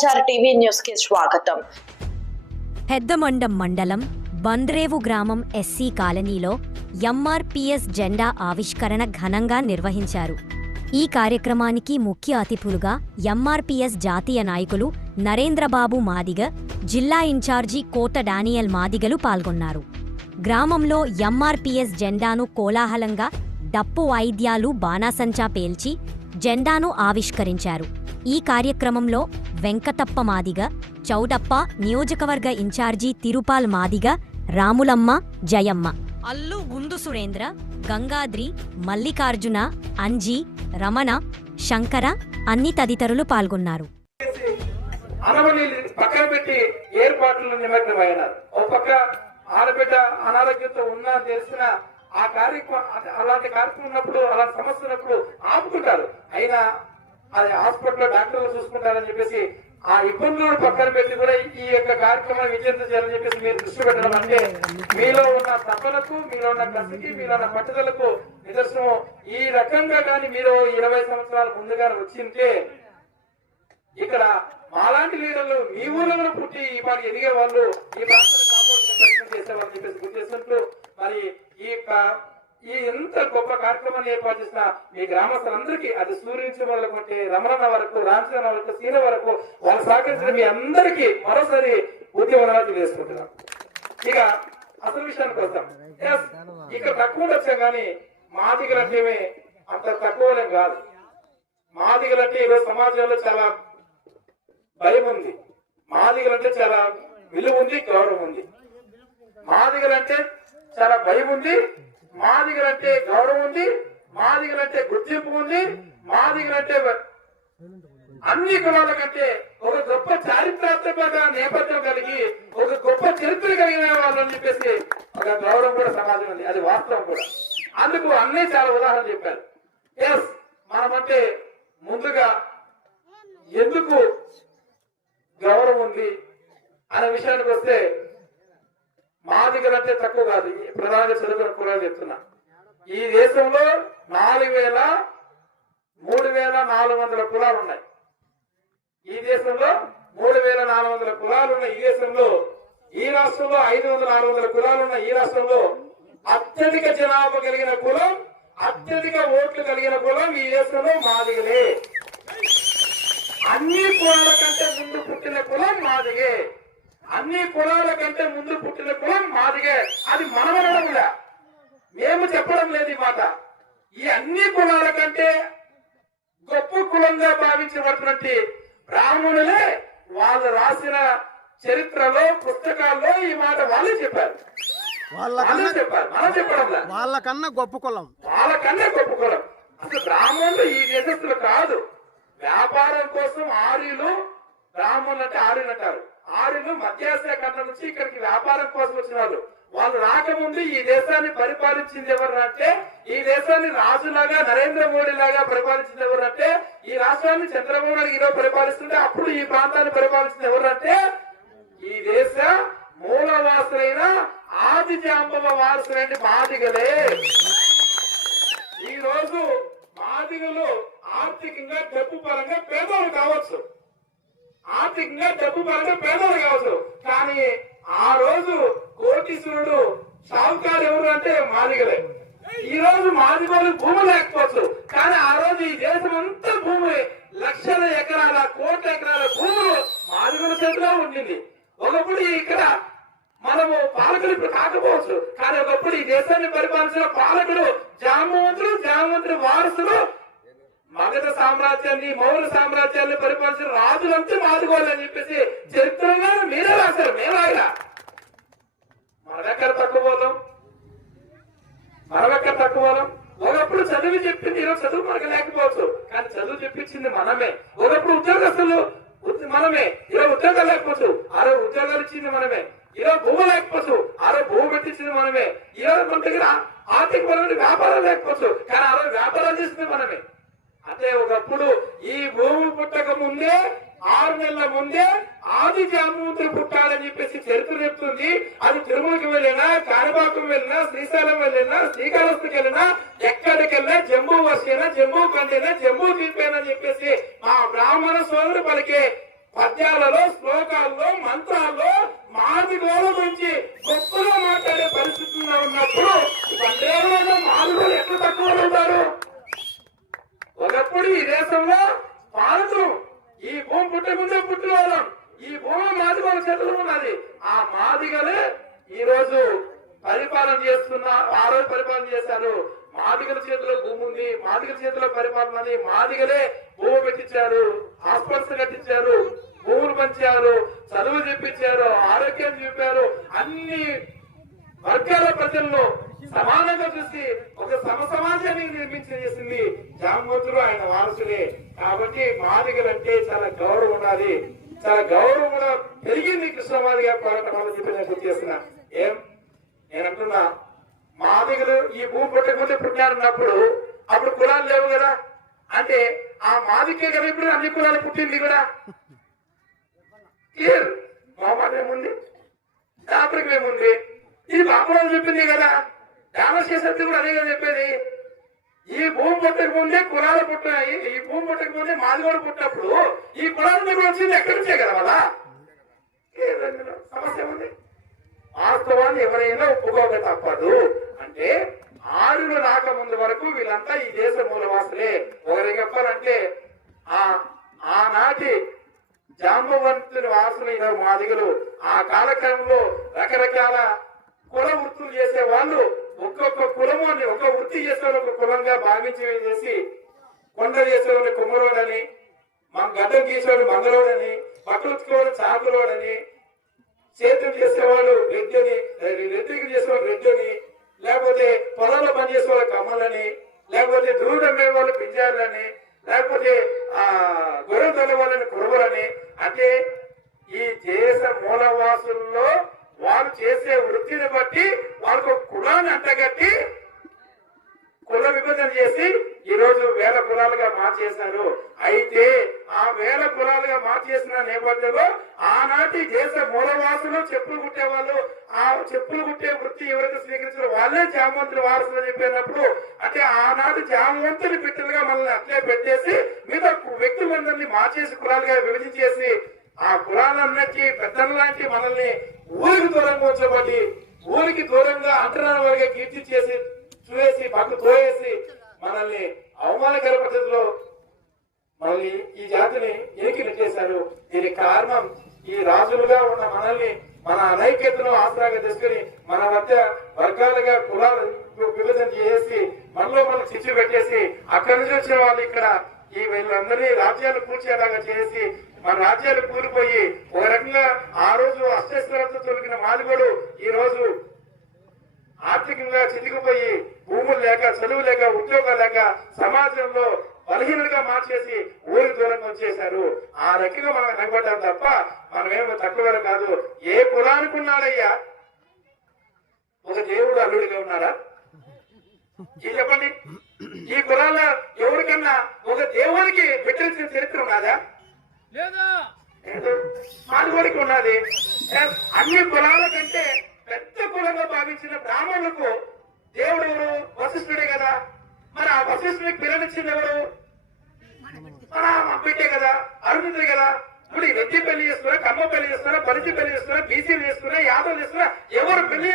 సమాచార TV news కి స్వాగతం. పెద్దమండం మండలం బంద్రేవు గ్రామం ఎస్సీ కాలనీలో ఎంఆర్పీఎస్ జెండా ఆవిష్కరణ ఘనంగా నిర్వహించారు. ఈ కార్యక్రమానికి ముఖ్య అతిథులుగా ఎంఆర్పీఎస్ జాతీయ నాయకులు నరేంద్రబాబు మాదిగ, జిల్లా ఇన్ఛార్జి కోట డానియల్ మాదిగలు పాల్గొన్నారు. గ్రామంలో ఎంఆర్పీఎస్ జెండాను కోలాహలంగా డప్పు వాయిద్యాలు, బాణాసంచా పేల్చి జెండాను ఆవిష్కరించారు. ఈ కార్యక్రమంలో వెంకటప్ప మాదిగ, చౌడప్ప, నియోజకవర్గ ఇన్ఛార్జి తిరుపాల్ మాదిగ, రాములమ్మ, జయమ్మ, అల్లు గుందు సురేంద్ర, గంగాద్రి, మల్లికార్జున, అంజీ, రమణ, శంకర అన్ని తదితరులు పాల్గొన్నారు. పక్కన పెట్టి ఏర్పాట్లు నిమగ్నమైనారు. ఒక పక్క ఆడబిడ్డ అనారోగ్యంతో ఉన్నా తెలిసిన ఆ కార్యక్రమం, అలాంటి కార్యక్రమం ఉన్నప్పుడు, అలాంటి సమస్య ఉన్నప్పుడు ఆపుకుంటారు. అయినా అది హాస్పిటల్లో డాక్టర్లు చూసుకుంటారని చెప్పేసి ఆ ఇబ్బందులను పక్కన పెట్టి కూడా ఈ యొక్క కార్యక్రమాన్ని విజయం చేయాలని చెప్పేసి మీరు దృష్టి పెట్టడం అంటే మీలో ఉన్న తపనకు, మీలో ఉన్న కసికి, మీలో ఉన్న పట్టుదలకు నిదర్శనం. ఈ రకంగా కానీ మీరు 20 సంవత్సరాల ముందుగా వచ్చింటే ఇక్కడ మాలాంటి లీడర్లు మీ ఊళ్ళో పుట్టి ఈ పాటి ఎదిగే వాళ్ళు ఈ ప్రాంతాన్ని కాపాడుకునే ప్రయత్నం చేసేవాళ్ళని చెప్పేసి గుర్తిస్తుంటూ మరి ఈ ఎంత గొప్ప కార్యక్రమాన్ని ఏర్పాటు చేసిన మీ గ్రామస్తులందరికీ, అది సూర్య నుంచి మొదలుకుంటే రమణ వరకు, రామచంద్ర వరకు, సీన వరకు వాళ్ళు సహకరించిన మీ అందరికీ మరోసారి ఉద్యమనాలు తెలియజేసుకుంటున్నాం. ఇక అసలు విషయానికి వస్తాం. ఇక్కడ తక్కువ వచ్చాం కానీ మాదిగలంటే అంత తక్కువ కాదు. మాదిగలంటే ఈరోజు సమాజంలో చాలా భయం ఉంది. మాదిగలంటే చాలా విలువ ఉంది, గౌరవం ఉంది. మాదిగలంటే చాలా భయం ఉంది, మాదిగలంటే గౌరవం ఉంది, మాదిగలంటే గుర్తింపు ఉంది, మాదిగలంటే అన్ని కులాల కంటే ఒక గొప్ప చారిత్రాత్మక నేపథ్యం కలిగి ఒక గొప్ప చరిత్ర కలిగిన వాళ్ళని చెప్పేసి ఒక గౌరవం కూడా సమాజం ఉంది. అది వాస్తవం కూడా. అందుకు అన్నీ చాలా ఉదాహరణ చెప్పారు. మనమంటే ముందుగా ఎందుకు గౌరవం ఉంది అనే విషయానికి వస్తే, మాదిగలంటే తక్కువ కాదు. ప్రధానంగా చదువుకున్న కులాలు చెప్తున్నా. ఈ దేశంలో 3,400 కులాలు ఉన్నాయి. ఈ దేశంలో 3,400 కులాలు ఉన్నాయి. ఈ దేశంలో, ఈ రాష్ట్రంలో 500-600 కులాలు ఉన్నాయి. ఈ రాష్ట్రంలో అత్యధిక జనాభా కలిగిన కులం, అత్యధిక ఓట్లు కలిగిన కులం ఈ దేశంలో మాదిగలే. అన్ని కులాల కంటే ముందు పుట్టిన కులం మాదిగే. అన్ని కులాల కంటే ముందు పుట్టిన కులం మాదిగే. అది మనమనడంలా, మేము చెప్పడం లేదు ఈ మాట. ఈ అన్ని కులాల కంటే గొప్ప కులంగా భావించబడుతున్నట్టు బ్రాహ్మణులే వాళ్ళు రాసిన చరిత్రలో, పుస్తకాల్లో ఈ మాట వాళ్ళే చెప్పారు. మనం చెప్పడంలా, వాళ్ళకన్నా గొప్ప కులం, వాళ్ళకన్నా గొప్ప కులం. అసలు బ్రాహ్మణులు ఈ దేశస్తులు కాదు. వ్యాపారం కోసం ఆర్యులు, బ్రాహ్మణులు అంటే ఆర్యులు అంటారు. ఆర్యులు మధ్యాసియా ఖండం నుంచి ఇక్కడికి వ్యాపారం కోసం వచ్చిన వాళ్ళు రాకముందు ఈ దేశాన్ని పరిపాలించింది ఎవరంటే, ఈ దేశాన్ని రాజులాగా నరేంద్ర మోడీ లాగా పరిపాలించింది ఎవరంటే, ఈ రాష్ట్రాన్ని చంద్రబాబు నాయుడు ఈరోజు పరిపాలిస్తుంటే అప్పుడు ఈ ప్రాంతాన్ని పరిపాలించింది ఎవరంటే ఈ దేశ మూలవాసులైన ఆది జాంబవ వారసులైన మాదిగలే. ఈ రోజు మాదిగలు ఆర్థికంగా డబ్బు పరంగా పేదవాళ్ళు కావచ్చు, ఆర్థికంగా డబ్బు పరంగా పేదవాళ్ళు కావచ్చు. కానీ ఆ రోజు కోటీశ్వరుడు, షావుకారు ఎవరు అంటే మాదిగలే. ఈ రోజు మాదిగోళ్ళు భూమి లేకపోవచ్చు, కానీ ఆ రోజు ఈ దేశం అంతా భూమి, లక్షల ఎకరాల, కోట్ల ఎకరాల భూములు మాదిగోళ్ళ చేతిలో ఉండింది. ఒకప్పుడు ఇక్కడ మనము పాలకులు ఇప్పుడు కాకపోవచ్చు, కానీ ఒకప్పుడు ఈ దేశాన్ని పరిపాలించిన పాలకుడు జామవంతులు వారసులు మగధ సామ్రాజ్యాన్ని, మౌర్య సామ్రాజ్యాన్ని పరిపాలించిన రాజులంతా మాదిగోళ్ళని చెప్పేసి చరిత్రలో మీరే రాశారు. మేలాగా మనమెక్కడ తక్కువ ఒకప్పుడు చదువు చెప్పింది, ఈరోజు చదువు మనకు లేకపోవచ్చు, కానీ చదువు చెప్పించింది మనమే. ఒకప్పుడు ఉద్యోగస్తులు మనమే, ఈరోజు ఉద్యోగాలు లేకపోవచ్చు, ఆ రోజు ఉద్యోగాలు ఇచ్చింది మనమే. ఈరోజు భూమి లేకపోవచ్చు, ఆ రోజు భూమి పెట్టించింది మనమే. ఈరోజు మన దగ్గర ఆర్థిక పరమైన వ్యాపారం లేకపోవచ్చు, కానీ ఆ రోజు వ్యాపారం చేసింది మనమే. అంటే ఒకప్పుడు ఈ భూమి పుట్టక ముందే, 6 నెలల ముందే ఆది జామవంతులు పుట్టాలని చెప్పేసి చరిత్ర చెప్తుంది. అది తిరుమలకి వెళ్ళినా, కాణిపాకం వెళ్ళినా, శ్రీశైలం వెళ్ళినా, శ్రీకాళహస్తికి వెళ్ళినా, ఎక్కడికి వెళ్ళినా జంబూ వర్షైనా, జంబూ కండైనా, జంబూ ద్వీపైనా చెప్పేసి మా బ్రాహ్మణ సోదరుడు పలికే పద్యాలలో, శ్లోకాల్లో, మంత్రాల్లో మాది గోల నుంచి గొప్పగా మాట్లాడే పరిస్థితుల్లో ఉన్నప్పుడు బండేరులో మాదిగోలు ఎట్లా తక్కువ ఉంటారు? ఒకప్పుడు ఈ దేశంలో పాలకులు ఈ భూమి పుట్టే ముందే పుట్టినవాళ్ళం. ఈ భూమి మాదిగోల చేతులు ఉన్నది. ఆ మాదిగలే ఈ రోజు పరిపాలన ఆ రోజు పరిపాలన చేశారు. మాదిగల చేతిలో భూమి ఉంది, మాదిగల చేతిలో పరిపాలన ఉంది. మాదిగలే భూమి పెట్టించారు, హాస్పిటల్స్ కట్టించారు, భూములు పంచారు, చదువు చెప్పించారు, ఆరోగ్యం చెప్పారు. అన్ని వర్గాల ప్రజలను సమానంగా చూసి ఒక సమాజాన్ని నిర్మించేసింది జాంబవంతులు, ఆయన వారసులే. కాబట్టి మాదిగలంటే చాలా గౌరవం ఉన్నది, చాలా గౌరవం కూడా పెరిగింది. కృష్ణమాది గారు పోరాటం వల్ల చెప్పి నేను గుర్తు చేస్తున్నా. నేను అంటున్నా, మాదిగలు ఈ భూమి పుట్టకుంటే పుట్టినారన్నప్పుడు అప్పుడు కులాలు లేవు కదా. అంటే ఆ మాదికే కదా ఇప్పుడు అన్ని కులాలు పుట్టింది కూడా. క్లియర్. మొహమ్మద్ ఏముంది, జాఫర్కి ఏముంది, ఇది బాబురాలు చెప్పింది కదా. డాలర్ చేసేది కూడా అదే కదా చెప్పేది. ఈ భూమి పుట్టక ముందే కులాలు పుట్టినాయి, ఈ భూమి పుట్టక ముందే మాదిగోడు పుట్టినప్పుడు ఈ కులాలు కూడా వచ్చింది ఎక్కడి నుంచే కదా వాళ్ళ సమస్య ఉంది. వాస్తవాన్ని ఎవరైనా ఒప్పుకోక తప్పదు. అంటే ఆరులు రాకముందు వరకు వీళ్ళంతా ఈ దేశ మూలవాసులే. ఒకరికి చెప్పాలంటే ఆనాటి జాంబవంతుని వారసులైన మాదిగలు ఆ కాలక్రమంలో రకరకాల కుల వృత్తులు చేసే వాళ్ళు ఒక్కొక్క కులముని ఒక వృత్తి చేసేవాళ్ళు ఒక కులంగా భావించి చేసి, కొండ చేసేవాళ్ళు కుమ్మరోడని, మన గడ్డం గీసేవాడు మంగళోడని, బట్టలు ఉతుకోవాడు చాకులోడని, సేద్యం చేసేవాడు రెడ్డిని, రెడ్డికి చేసేవాడు రెడ్డిని, లేకపోతే పొలంలో పనిచేసేవాళ్ళు కమ్మలని, లేకపోతే దూడు అమ్మే వాళ్ళు పింజారులని, లేకపోతే గొర్రె తొలే వాళ్ళని కురవలని. అంటే ఈ దేశ మూలవాసుల్లో వారు చేసే వృత్తిని బట్టి వాళ్ళకు కులాన్ని అంటగట్టి కుల విభజన చేసి ఈ రోజు వేల కులాలుగా మార్చేశారు. అయితే ఆ వేల కులాలుగా మార్చేసిన నేపథ్యంలో ఆనాటి దేశ మూలవాసులు చెప్పులు కుట్టేవాళ్ళు, ఆ చెప్పులు కుట్టే వృత్తి ఎవరైతే స్వీకరించారో వాళ్ళే జామవంతుల వారసులు చెప్పినప్పుడు, అంటే ఆనాటి జామవంతుని బిడ్డలుగా మనల్ని అట్లే పెట్టేసి మిగతా వ్యక్తులందరినీ మార్చేసి కులాలుగా విభజించేసి ఆ కులాలన్నిటికీ పెద్దల లాంటి మనల్ని ఊరికి దూరంగా ఉంచబట్టి ఊరికి దూరంగా అంటరాని వారిగా కీర్తి చేసి చూసి పక్క తోయేసి మనల్ని అవమానకర పద్ధతిలో మనల్ని ఈ జాతిని ఏకి నెట్టేశారు. దీనికి కారణం ఈ రాజులుగా ఉన్న మనల్ని మన అనైక్యతను ఆసరాగా తీసుకుని మన మధ్య వర్గాలుగా కులాలు విభజన చేసి మనలో మనం చిచ్చు పెట్టేసి అక్కడి నుంచి వచ్చిన వాళ్ళు ఇక్కడ ఈ వీళ్ళందరినీ రాజ్యాలు కూర్చేలాగా చేసి మన రాజ్యాలు కూలిపోయి ఒక రకంగా ఆ రోజు అష్టేశ్వరంతో తొలగిన మాదిగోడు ఈ రోజు ఆర్థికంగా చితికిపోయి భూములు లేక, చదువు లేక, ఉద్యోగాలు లేక సమాజంలో బలహీనులుగా మార్చేసి ఊరికి దూరంగా వచ్చేశారు. ఆ రకంగా మనం వెనకబడ్డాం తప్ప మనమేమో తక్కువ కాదు. ఏ కులానికి ఉన్నాడయ్యా ఒక దేవుడు అల్లుడిగా ఉన్నాడా? ఇది చెప్పండి. ఈ కులాల్లో ఎవరికన్నా ఒక దేవుడికి పెట్టాల్సిన చరిత్ర ఉన్నదా? మాదిగోడికి ఉన్నది. అన్ని కులాల కంటే పెద్ద కులంగా భావించిన బ్రాహ్మణులకు దేవుడు ఎవరు? వశిష్ఠుడే కదా. మరి ఆ వశిష్ఠుడికి పిల్లనిచ్చింది ఎవరు? మన బిడ్డే కదా, అరుణుడే కదా. ఇప్పుడు రెడ్డి పెళ్లి చేస్తున్నా, కమ్మ పెళ్లి చేస్తున్నా, బలిజీ పెళ్లి చేస్తున్నా, బీసీలు చేస్తున్నా, యాదవ్ చేస్తున్నా, ఎవరు పెళ్లి